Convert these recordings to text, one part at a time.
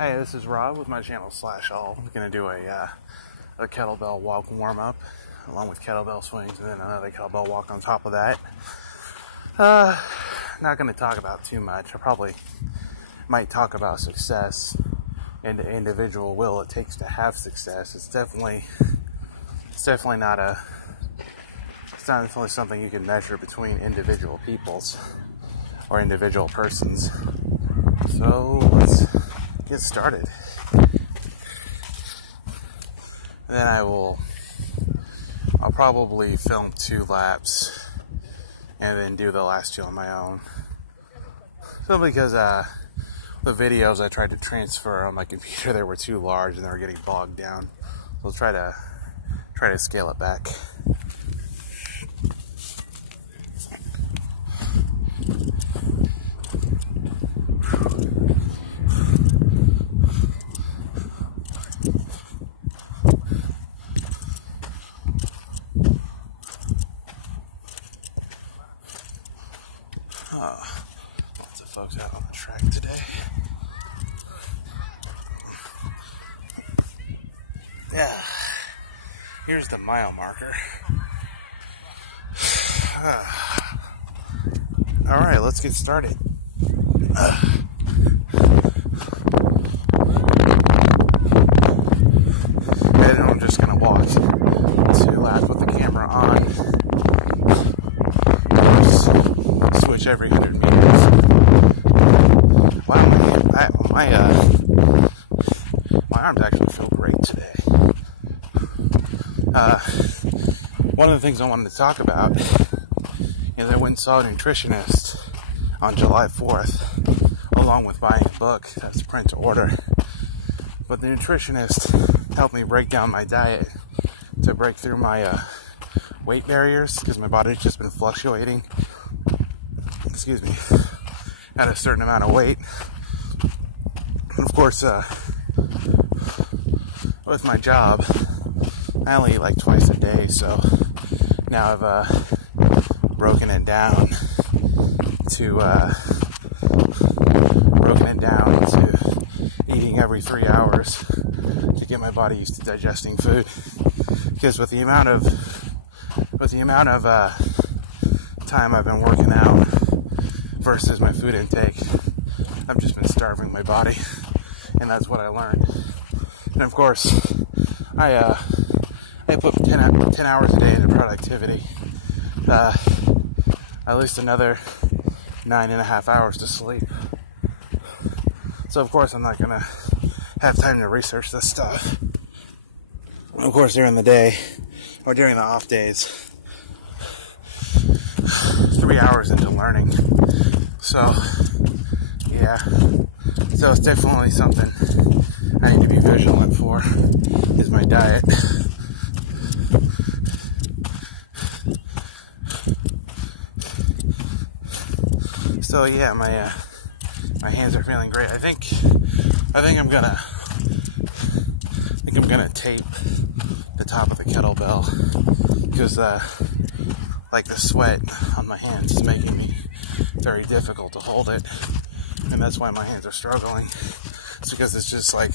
Hey, this is Rob with my channel /all. I'm going to do a kettlebell walk warm-up along with kettlebell swings and then another kettlebell walk on top of that. Not going to talk about too much. I probably might talk about success and the individual will it takes to have success. It's definitely not something you can measure between individual peoples or individual persons. So let's get started. And then I'll probably film 2 laps and then do the last 2 on my own. So because the videos I tried to transfer on my computer, they were too large and they were getting bogged down. So I'll try to scale it back. Lots of folks out on the track today. Yeah, here's the mile marker. Alright, let's get started. And I'm just gonna walk 2 laps with the camera on. Switch every 100 meters. Wow, my arms actually feel great today. One of the things I wanted to talk about is I went and saw a nutritionist on July 4th, along with buying a book that's print to order. But the nutritionist helped me break down my diet to break through my weight barriers, because my body's just been fluctuating, at a certain amount of weight. And of course, with my job, I only eat like twice a day, so now I've broken it down to eating every 3 hours to get my body used to digesting food. Because with the amount of time I've been working out versus my food intake, I've just been starving my body, and that's what I learned. And of course, I put 10 hours a day into productivity, at least another 9.5 hours to sleep. So of course I'm not gonna have time to research this stuff. And of course during the day or during the off days, 3 hours into learning. So yeah, so it's definitely something I need to be vigilant for, is my diet. So yeah, my hands are feeling great. I think I'm gonna tape the top of the kettlebell, because like the sweat on my hands is making me very difficult to hold it, and that's why my hands are struggling. It's because it's just like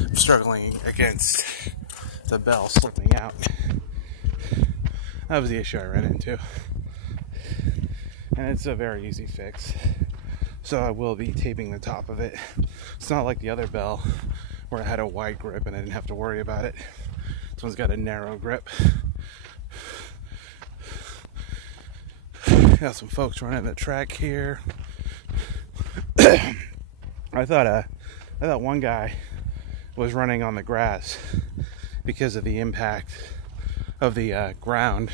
I'm struggling against the bell slipping out. That was the issue I ran into, and it's a very easy fix. So I will be taping the top of it. It's not like the other bell where I had a wide grip and I didn't have to worry about it. This one's got a narrow grip. Got some folks running the track here. I thought one guy was running on the grass because of the impact of the ground.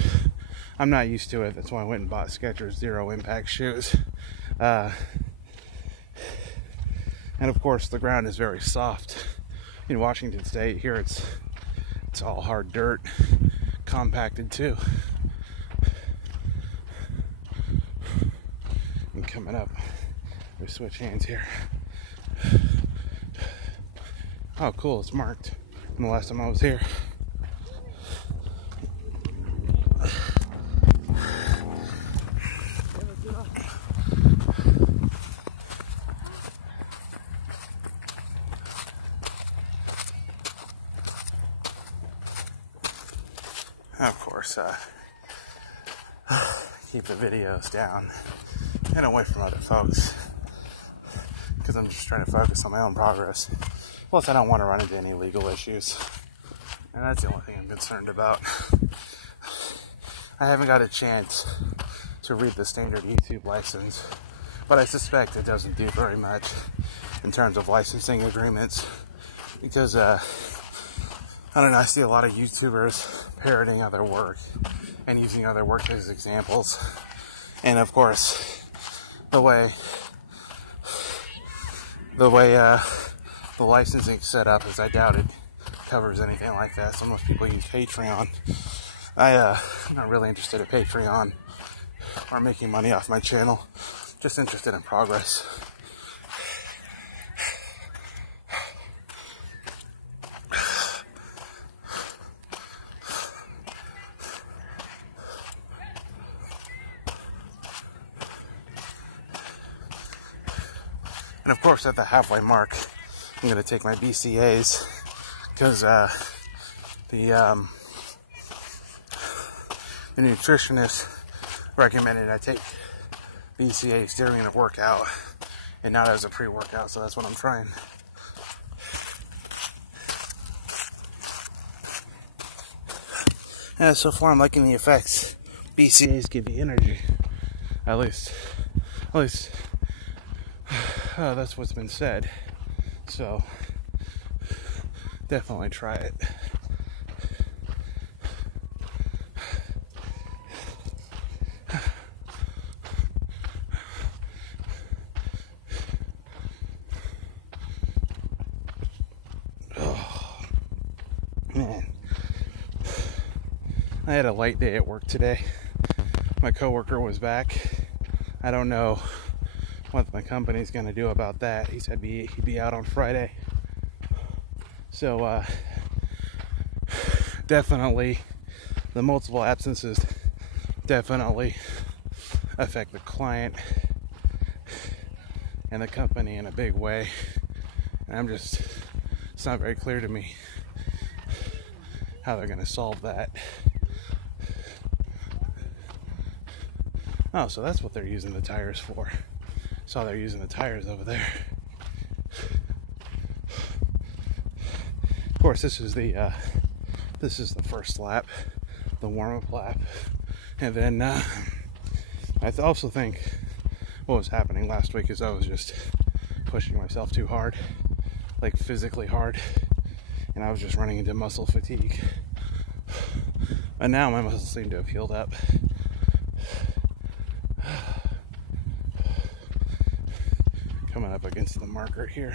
I'm not used to it. That's why I went and bought Skechers zero impact shoes. And of course the ground is very soft. In Washington State here, it's all hard dirt, compacted too. And coming up, we switch hands here. Oh cool, it's marked from the last time I was here. Of course, keep the videos down and away from other folks, because I'm just trying to focus on my own progress. Plus, I don't want to run into any legal issues, and that's the only thing I'm concerned about. I haven't got a chance to read the standard YouTube license, but I suspect it doesn't do very much in terms of licensing agreements, because I don't know, I see a lot of YouTubers parroting other work and using other work as examples. And of course, the way the licensing set up is, I doubt it covers anything like that. So most people use Patreon. I'm not really interested in Patreon or making money off my channel. Just interested in progress. And of course, at the halfway mark, I'm going to take my BCAAs, because the nutritionist recommended I take BCAAs during a workout and not as a pre-workout, so that's what I'm trying. And so far, I'm liking the effects. BCAAs give you energy. At least, that's what's been said. So, definitely try it. Oh, man. I had a light day at work today. My coworker was back. I don't know what my company's going to do about that. He said he'd be out on Friday. So, definitely, the multiple absences definitely affect the client and the company in a big way. And it's not very clear to me how they're going to solve that. Oh, so that's what they're using the tires for. Saw they're using the tires over there. Of course, this is the first lap, the warm-up lap, and then I also think what was happening last week is I was just pushing myself too hard, like physically hard, and I was just running into muscle fatigue. But now my muscles seem to have healed up. Coming up against the marker here.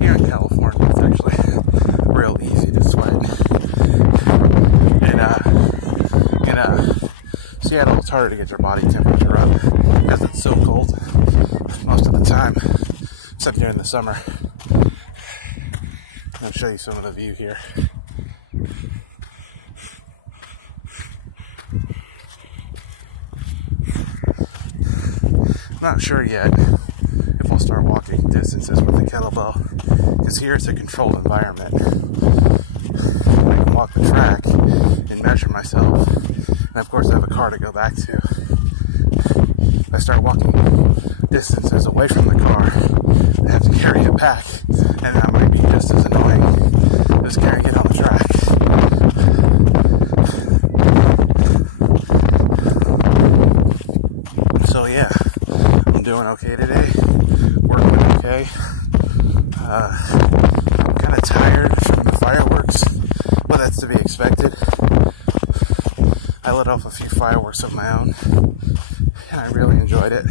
Here in California, it's actually real easy to sweat. And Seattle, it's harder to get your body temperature up because it's so cold most of the time, except during the summer. I'll show you some of the view here. Not sure yet if I'll start walking distances with the kettlebell, because here it's a controlled environment. I can walk the track and measure myself, and of course I have a car to go back to. If I start walking distances away from the car, I have to carry it back, and that might be just as annoying as carrying it on the track. So yeah, I'm doing okay today, working okay. I'm kind of tired from the fireworks, but that's to be expected. I lit off a few fireworks of my own, and I really enjoyed it.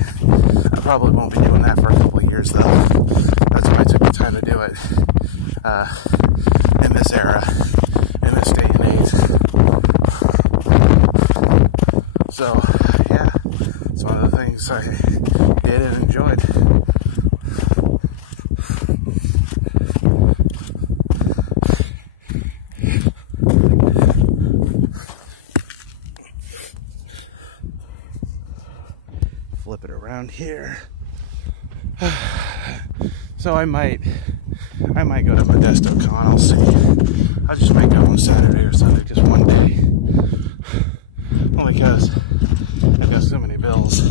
I probably won't be doing that for a couple of years though. That's why I took the time to do it in this era, in this day and age. So yeah, it's one of the things I did and enjoyed. flip it around here. So I might go to Modesto Con. I'll see. I just might go on Saturday or Sunday, just one day. Only because I've got so many bills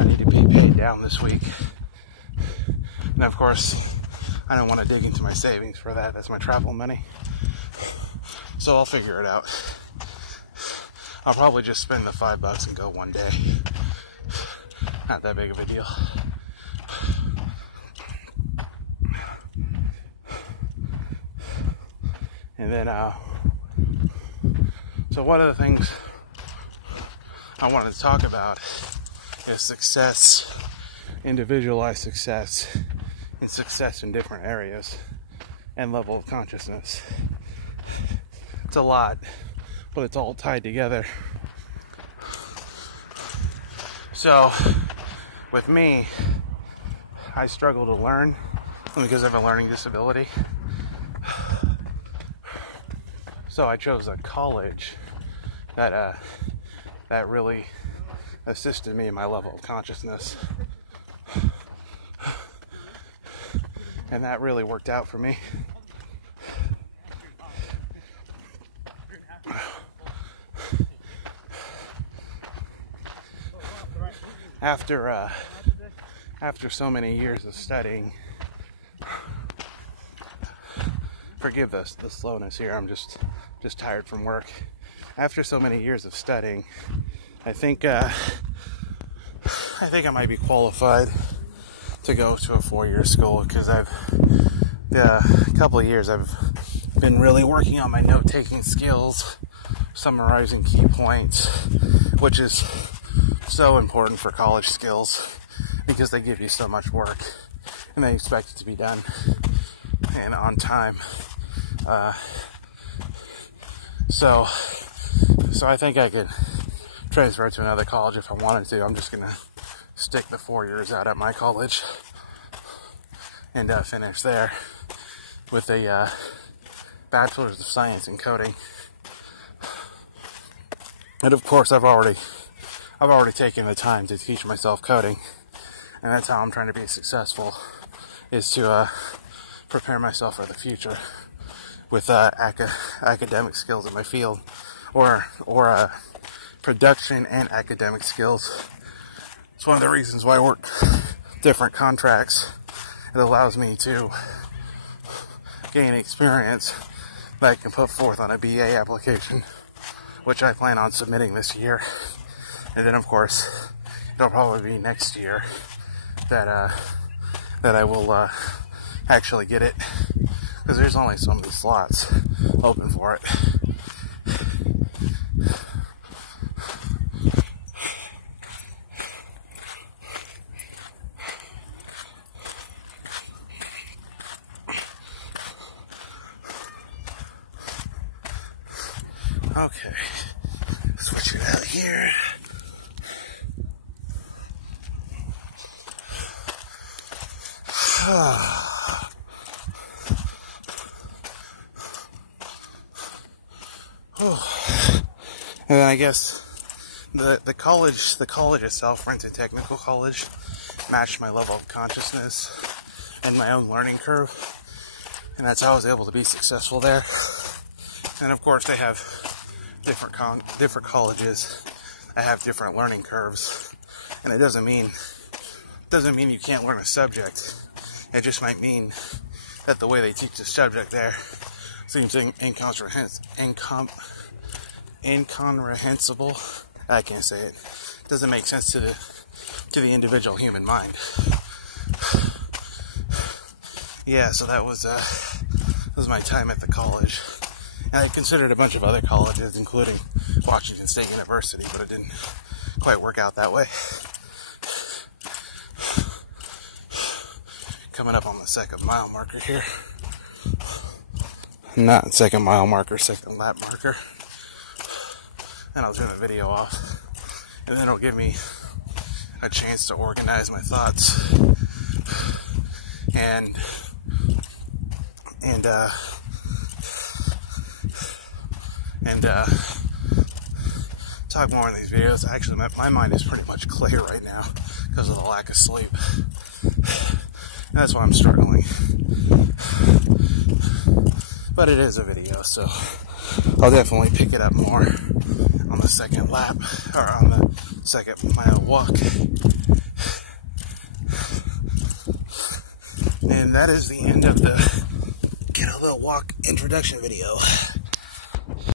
I need to be paid down this week. And of course, I don't want to dig into my savings for that. That's my travel money. So I'll figure it out. I'll probably just spend the $5 and go one day. Not that big of a deal. And then, so one of the things I wanted to talk about is success, individualized success, and success in different areas, and level of consciousness. It's a lot, but it's all tied together. So, with me, I struggle to learn because I have a learning disability. So I chose a college that really assisted me in my level of consciousness. And that really worked out for me. After so many years of studying, forgive the slowness here, I'm just tired from work. After so many years of studying, I think I might be qualified to go to a 4-year school, because a couple of years I've been really working on my note-taking skills, summarizing key points, which is so important for college skills because they give you so much work and they expect it to be done and on time. So I think I could transfer to another college if I wanted to. I'm just gonna stick the 4 years out at my college and finish there with a Bachelor's of Science in Coding. And of course, I've already taken the time to teach myself coding, and that's how I'm trying to be successful, is to prepare myself for the future with academic skills in my field, or production and academic skills. It's one of the reasons why I work different contracts. It allows me to gain experience that I can put forth on a BA application, which I plan on submitting this year. And then, of course, it'll probably be next year that I will actually get it, because there's only so many slots open for it. Okay, switch it out here. And then I guess the college itself, Renton Technical College, matched my level of consciousness and my own learning curve, and that's how I was able to be successful there. And of course, they have different colleges that have different learning curves, and it doesn't mean you can't learn a subject. It just might mean that the way they teach the subject there seems incomprehensible. I can't say it. It doesn't make sense to the individual human mind. Yeah, so that was my time at the college. And I considered a bunch of other colleges, including Washington State University, but it didn't quite work out that way. Coming up on the second mile marker here. Not second mile marker, second lap marker. And I'll turn the video off. And then it'll give me a chance to organize my thoughts. And talk more in these videos. Actually, my mind is pretty much clear right now, because of the lack of sleep. And that's why I'm struggling. But it is a video, so I'll definitely pick it up more on the second lap, or on the second mile walk. And that is the end of the Kettlebell walk introduction video.